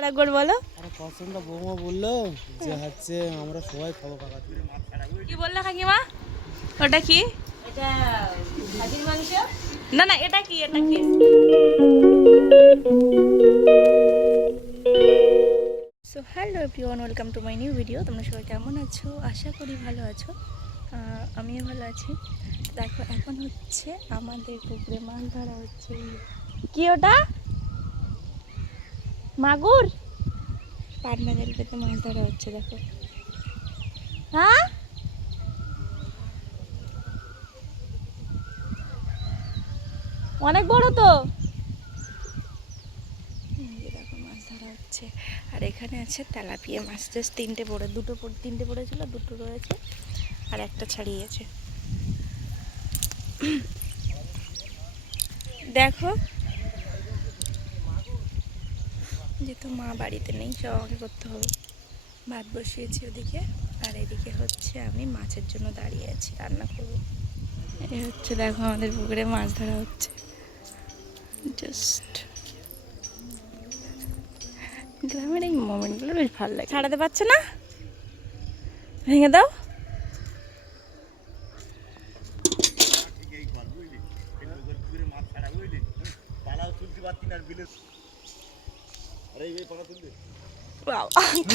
আরেকবার বলো। আরে পছন্দটা বৌমা বললো যে হচ্ছে আমরা সবাই খাবো কাকা। কি বললে কাকিমা? ওটা কি? এটা খাসির মাংস। না না, এটা কি? এটা কি? So hello everyone, welcome to my new video. তোমরা সবাই কেমন আছো? আশা করি ভালো আছো। আমিও ভালো আছি। দেখো এখন হচ্ছে আমাদের পুকুরে মাছ ধরা হচ্ছে। কি ওটা? মাগুর? পাটনা জাল পেতে মাছ ধরা হচ্ছে। দেখো, হ্যাঁ অনেক বড় তো। দেখো মাছ ধরা হচ্ছে। আর এখানে আছে তেলাপিয়া মাছ, জাস্ট তিনটে পড়েছিল, দুটো রয়েছে আর একটা ছাড়িয়েছে। দেখো, যেহেতু মা বাড়িতে নেই সব আমাকে করতে হবে। ভাত বসিয়েছি ওদিকে, আর এদিকে হচ্ছে আমি মাছের জন্য দাঁড়িয়ে আছি, রান্না করবো। এই হচ্ছে দেখো আমাদের পুকুরে মাছ ধরা হচ্ছে। জাস্ট গ্রামের এই মোমেন্টগুলো বেশ ভালো লাগে। ছাড়াতে পারছে না, ভেঙে দাও।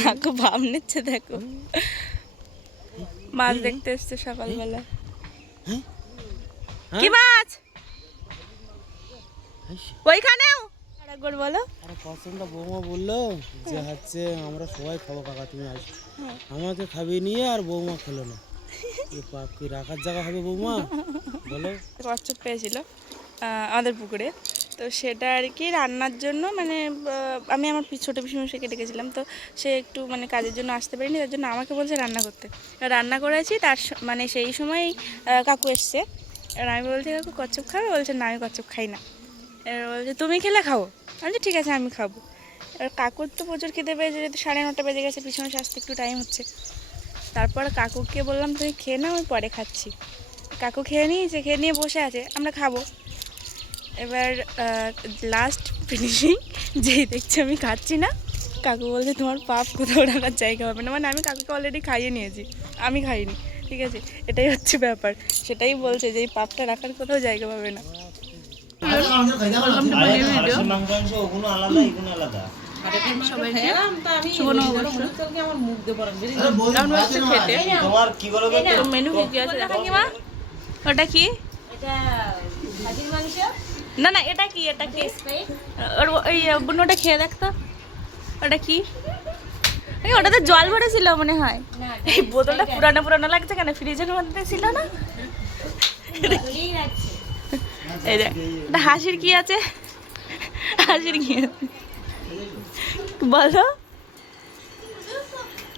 কাকু ভাব নিচ্ছে, দেখো মাছ দেখতে এসছে সকালবেলা। কি মাছ? ওইখানেও আরেকবার বলো। আরে পছন্দটা বৌমা বললো যে হচ্ছে আমরা সবাই খাবো কাকা, তুমি আসো। আমাকে খাবিয়ে নিয়ে আর বৌমা খেলো না। এ পাপ কি রাখার জায়গা হবে বৌমা বলো? কচ্ছপ পেয়েছিল আমাদের পুকুরে, তো সেটা আর কি রান্নার জন্য মানে আমি আমার ছোটো পিসিমশাইকে ডেকেছিলাম, তো সে একটু মানে কাজের জন্য আসতে পারিনি, তার জন্য আমাকে বলছে রান্না করতে। রান্না করেছি, তার মানে সেই সময় কাকু এসছে। আর আমি বলছি কাকু কচ্ছপ খাবে? বলছে না আমি কচ্ছপ খাই না। এবার বলছে তুমি খেলে খাবো। আমি বলছি ঠিক আছে আমি খাবো। এবার কাকুর তো প্রচুর খেতে পেয়েছে, যেহেতু 9:30 বেজে গেছে, পিসিমশাই আসতে একটু টাইম হচ্ছে। তারপর কাকুকে বললাম তুমি খেয়ে নাও, আমি পরে খাচ্ছি। কাকু খেয়ে নিয়েছে, খেয়ে নিয়ে বসে আছে, আমরা খাবো। এবার লাস্ট ফিনিশিং যেই দেখছি আমি খাচ্ছি না, কাকু বলছে তোমার পাপ কোথাও রাখার জায়গা হবে না। মানে আমি কাকুকে অলরেডি খাইয়ে নিয়েছি, আমি খাইনি, ঠিক আছে? এটাই হচ্ছে ব্যাপার। সেটাই বলছে যে এই পাপটা রাখার কোথাও জায়গা পাবে না। মেনু কি আছে কাকিমা? ওটা কি? এটা খাসির মাংস। না না, এটা কি? এটা কি? ওই বুনোটা খেয়ে দেখতো, ওটা কি? ওটাতে জল ভরেছিল মনে হয়। এই বোতলটা পুরানো পুরানো লাগছে কেন? ফ্রিজের মধ্যে ছিল না? এই দেখ, এটা হাসির কি আছে? হাসির কি আছে বলো?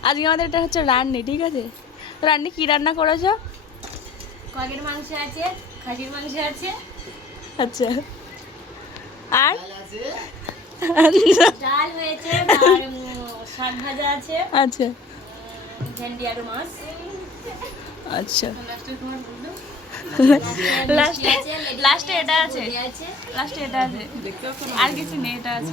আজকে আমাদের এটা হচ্ছে রান্নি, ঠিক আছে? রান্নি কি রান্না করেছো? কাকের মাংস আছে, খাসির মাংস আছে। আচ্ছা, আর ডাল হয়েছে, আর শাক ভাজা আছে। আচ্ছা ভেন্ডি আলু মাছ। আচ্ছা, লাস্টে লাস্টে এটা আছে, আছে। লাস্টে এটা আছে, আর কিছু নেই, এটা আছে।